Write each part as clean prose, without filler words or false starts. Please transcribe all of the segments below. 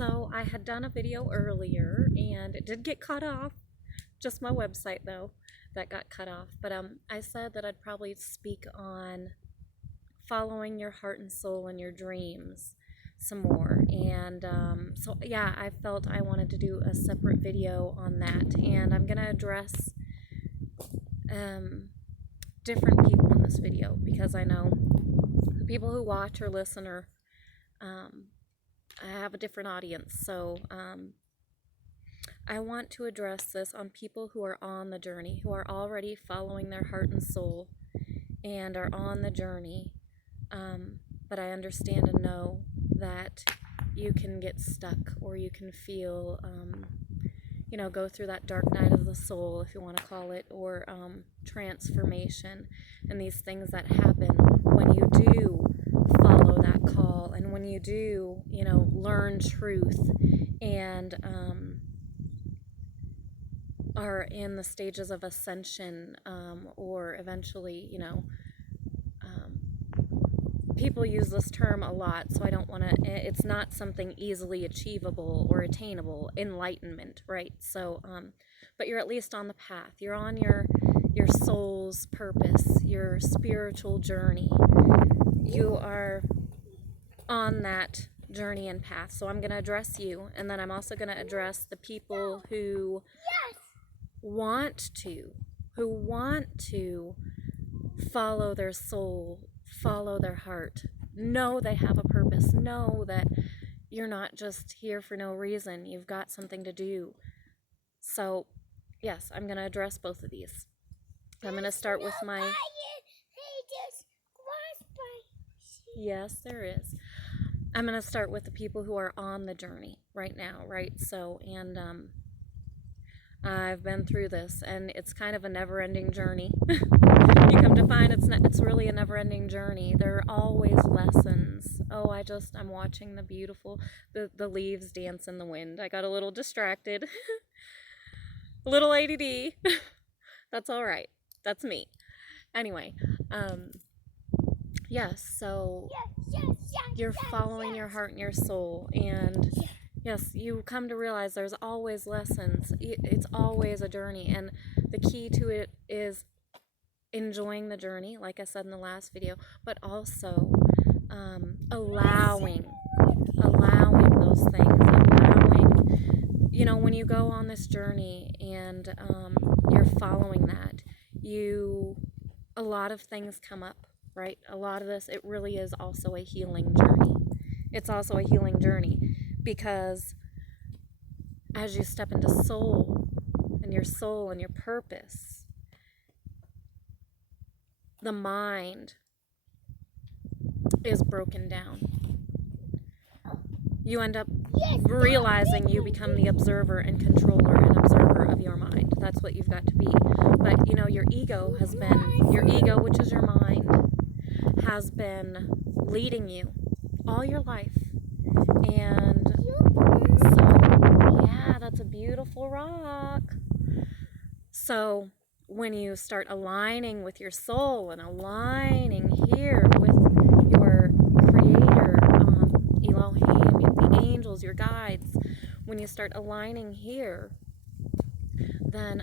So I had done a video earlier and it did get cut off. Just my website though that got cut off. But I said that I'd probably speak on following your heart and soul and your dreams some more. And so yeah, I felt I wanted to do a separate video on that. And I'm gonna address different people in this video because I know the people who watch or listen are I have a different audience, so I want to address this on people who are on the journey, who are already following their heart and soul and are on the journey, but I understand and know that you can get stuck or you can feel, you know, go through that dark night of the soul, if you want to call it, or transformation, and these things that happen when you do follow that call and when you do, you know, learn truth and are in the stages of ascension, or eventually, you know, people use this term a lot, so I don't want to, it's not something easily achievable or attainable, enlightenment, right? So, but you're at least on the path. You're on your soul's purpose, your spiritual journey. You are on that journey and path. So I'm going to address you, and then I'm also going to address the people who want to follow their soul, follow their heart, know they have a purpose, know that you're not just here for no reason, you've got something to do. So yes, I'm going to address both of these. I'm going to start with my... Yes, there is. I'm going to start with the people who are on the journey right now, right? So, and I've been through this, and it's kind of a never-ending journey. You come to find it's really a never-ending journey. There are always lessons. Oh, I'm watching the beautiful, the leaves dance in the wind. I got a little distracted. A little ADD. That's all right. That's me. Anyway, yes, so you're following your heart and your soul, and yes, you come to realize there's always lessons. It's always a journey, and the key to it is enjoying the journey, like I said in the last video, but also allowing those things, allowing, you know, when you go on this journey and you're following that, a lot of things come up, right? A lot of this, it really is also a healing journey. It's also a healing journey because as you step into soul and your purpose, the mind is broken down. You end up realizing you become the observer and controller and observer of your mind. That's what you've got to be. But, you know, your ego, which is your mind, has been leading you all your life. And so, yeah, that's a beautiful rock. So when you start aligning with your soul and aligning here with your creator, Elohim, the angels, your guides, when you start aligning here, then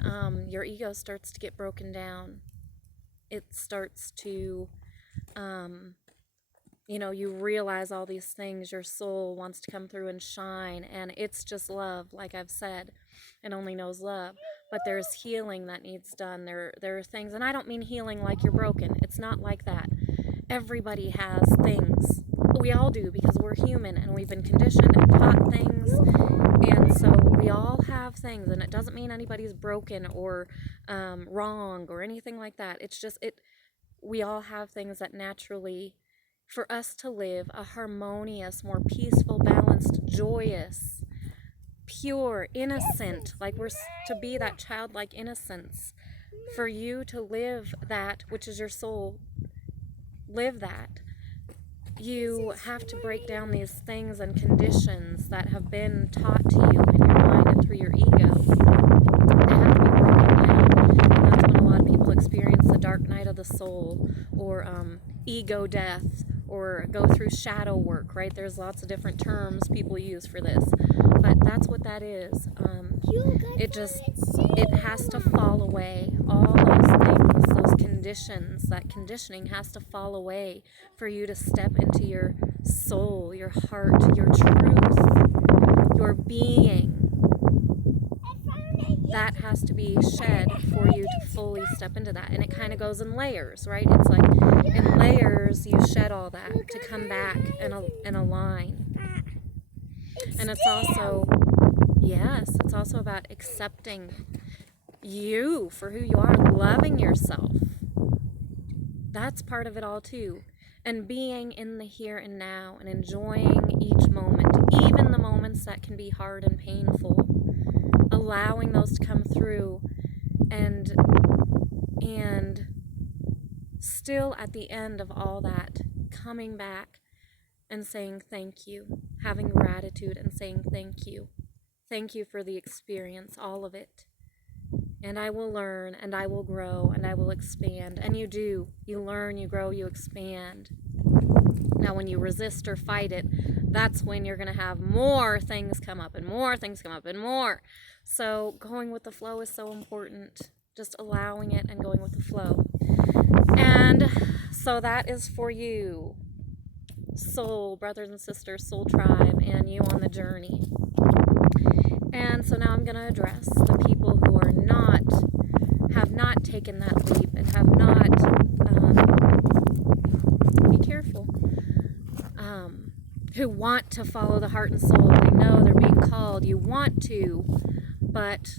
your ego starts to get broken down. It starts to, you know, you realize all these things. Your soul wants to come through and shine, and it's just love, like I've said, and only knows love. But there's healing that needs done. There are things, and I don't mean healing like you're broken. It's not like that. Everybody has things. We all do, because we're human, and we've been conditioned and taught things, and so we all have things, and it doesn't mean anybody's broken or wrong or anything like that. It's just, we all have things that naturally, for us to live a harmonious, more peaceful, balanced, joyous, pure, innocent, like we're to be that childlike innocence, for you to live that which is your soul, live that, you have to break down these things and conditions that have been taught to you in your mind and through your ego. They have to be broken down. And that's when a lot of people experience the dark night of the soul, or ego death, or go through shadow work, right? There's lots of different terms people use for this, but that's what that is. It has to fall away. All those things, those conditions, that conditioning has to fall away for you to step into your soul, your heart, your truth, your being. That has to be shed for you to fully step into that. And it kind of goes in layers, right? It's like in layers you shed all that to come back and align. And it's also, yes, it's also about accepting you for who you are, loving yourself. That's part of it all too. And being in the here and now and enjoying each moment, even the moments that can be hard and painful. Allowing those to come through, and still at the end of all that, coming back and saying thank you, having gratitude and saying thank you. Thank you for the experience, all of it. And I will learn, and I will grow, and I will expand. And you do. You learn, you grow, you expand. Now, when you resist or fight it, that's when you're going to have more things come up, and more things come up, and more. So going with the flow is so important. Just allowing it and going with the flow. And so that is for you, soul brothers and sisters, soul tribe, and you on the journey. And so now I'm going to address the people who have not taken that leap and have not, be careful, who want to follow the heart and soul. They know they're being called. You want to, but,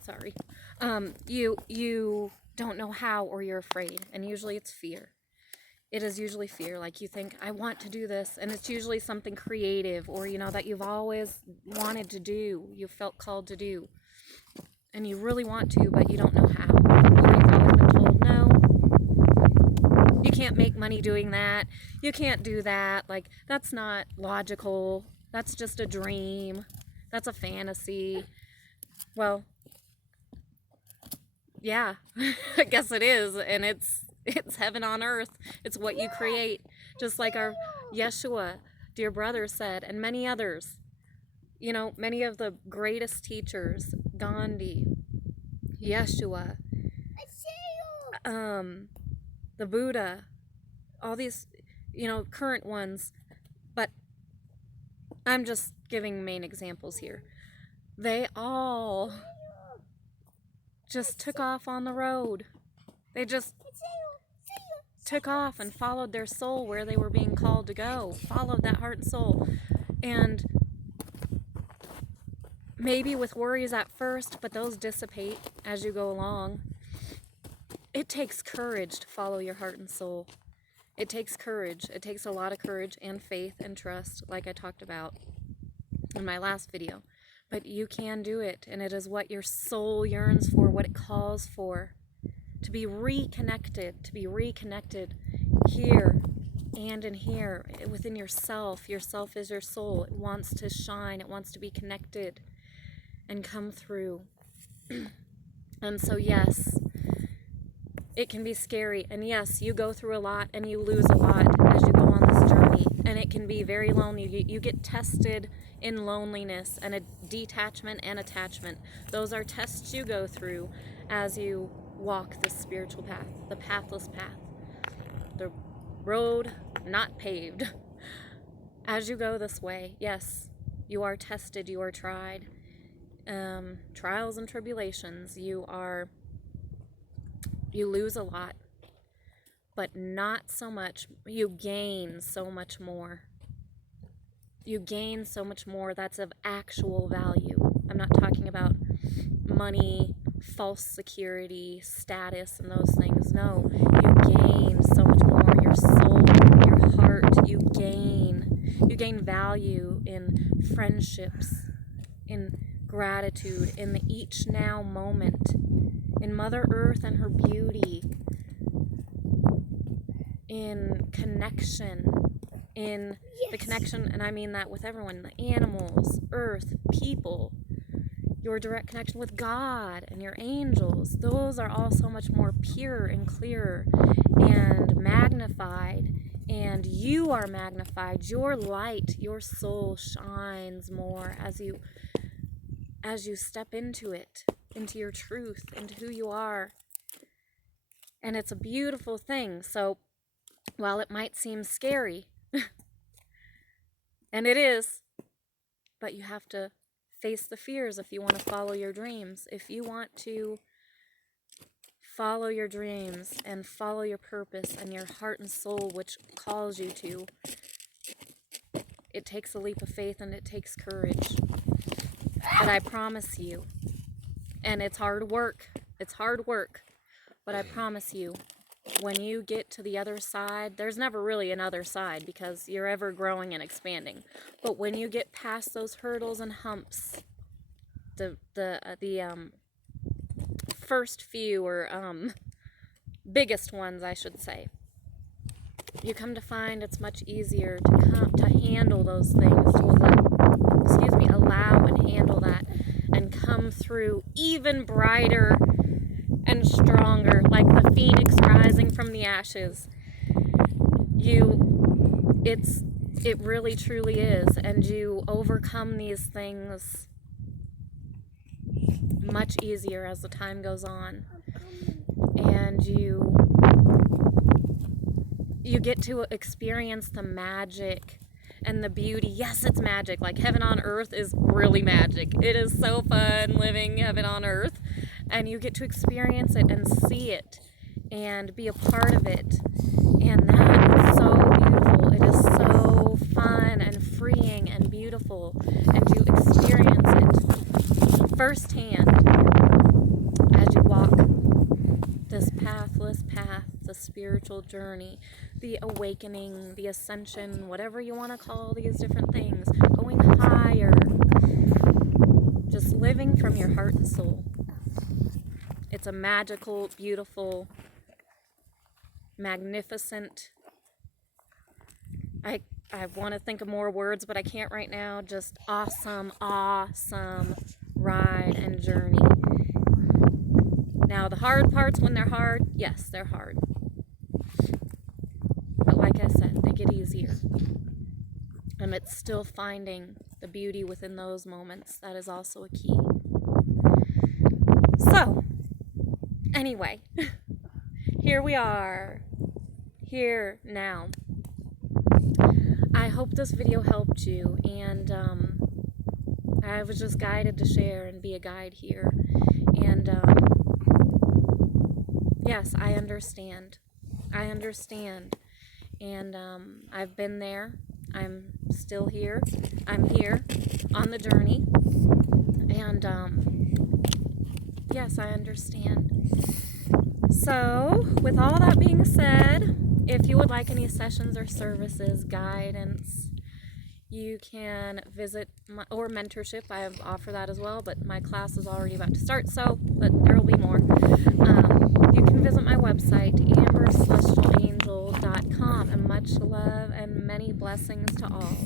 sorry, you don't know how, or you're afraid, and usually it's fear. It is usually fear, like you think, I want to do this, and it's usually something creative, or, that you've always wanted to do, you felt called to do, and you really want to, but you don't know how, or you've always been told, no, you can't make money doing that, you can't do that, like, that's not logical, that's just a dream, that's a fantasy. Well, yeah, I guess it is, and it's heaven on earth. It's what you create. Just like our Yeshua, dear brother, said, and many others. Many of the greatest teachers, Gandhi, Yeshua, the Buddha, all these, current ones, but I'm just giving main examples here. They all just took off on the road. They just took off and followed their soul where they were being called to go. Followed that heart and soul. And maybe with worries at first, but those dissipate as you go along. It takes courage to follow your heart and soul. It takes courage. It takes a lot of courage and faith and trust, like I talked about in my last video. But you can do it, and it is what your soul yearns for, what it calls for. To be reconnected here and in here, within yourself. Yourself is your soul. It wants to shine. It wants to be connected and come through. And so, yes, it can be scary. And yes, you go through a lot and you lose a lot as you go on this journey. And it can be very lonely. You get tested in loneliness and a detachment and attachment. Those are tests you go through as you walk this spiritual path, the pathless path, the road not paved. As you go this way, yes, you are tested, you are tried. Trials and tribulations, you lose a lot, but not so much. You gain so much more. You gain so much more that's of actual value. I'm not talking about money, false security, status, and those things. No, you gain so much more. Your soul, your heart, you gain value in friendships, in gratitude, in the each now moment, in Mother Earth and her beauty, in connection, in the connection, and I mean that with everyone, the animals, earth, people, your direct connection with God and your angels, those are all so much more pure and clearer and magnified. And you are magnified. Your light, your soul shines more as you step into it, into your truth, into who you are. And it's a beautiful thing. So while it might seem scary, and it is, but you have to face the fears if you want to follow your dreams. If you want to follow your dreams and follow your purpose and your heart and soul, which calls you to, it takes a leap of faith and it takes courage. But I promise you, and it's hard work, but I promise you, when you get to the other side, there's never really another side because you're ever growing and expanding. But when you get past those hurdles and humps, the first few or biggest ones, I should say, you come to find it's much easier to handle those things, to allow and handle that, and come through even brighter and stronger, like the phoenix rising from the ashes. It really truly is, and you overcome these things much easier as the time goes on, and you get to experience the magic and the beauty. Yes, it's magic. Like, heaven on earth is really magic. It is so fun living heaven on earth. And you get to experience it and see it and be a part of it. And that is so beautiful. It is so fun and freeing and beautiful. And you experience it firsthand as you walk this pathless path, the spiritual journey, the awakening, the ascension, whatever you want to call these different things, going higher, just living from your heart and soul. It's a magical, beautiful, magnificent, I want to think of more words, but I can't right now, just awesome ride and journey. Now, the hard parts, when they're hard, yes, they're hard. But like I said, they get easier. And it's still finding the beauty within those moments. That is also a key. So, anyway, here we are. Here now. I hope this video helped you, and I was just guided to share and be a guide here. And yes, I understand. And I've been there. I'm still here. I'm here on the journey. And yes, I understand. So, with all that being said, if you would like any sessions or services, guidance, you can visit or mentorship. I have offer that as well, but my class is already about to start, but there will be more. You can visit my website, ambercelestialangel.com, and much love and many blessings to all.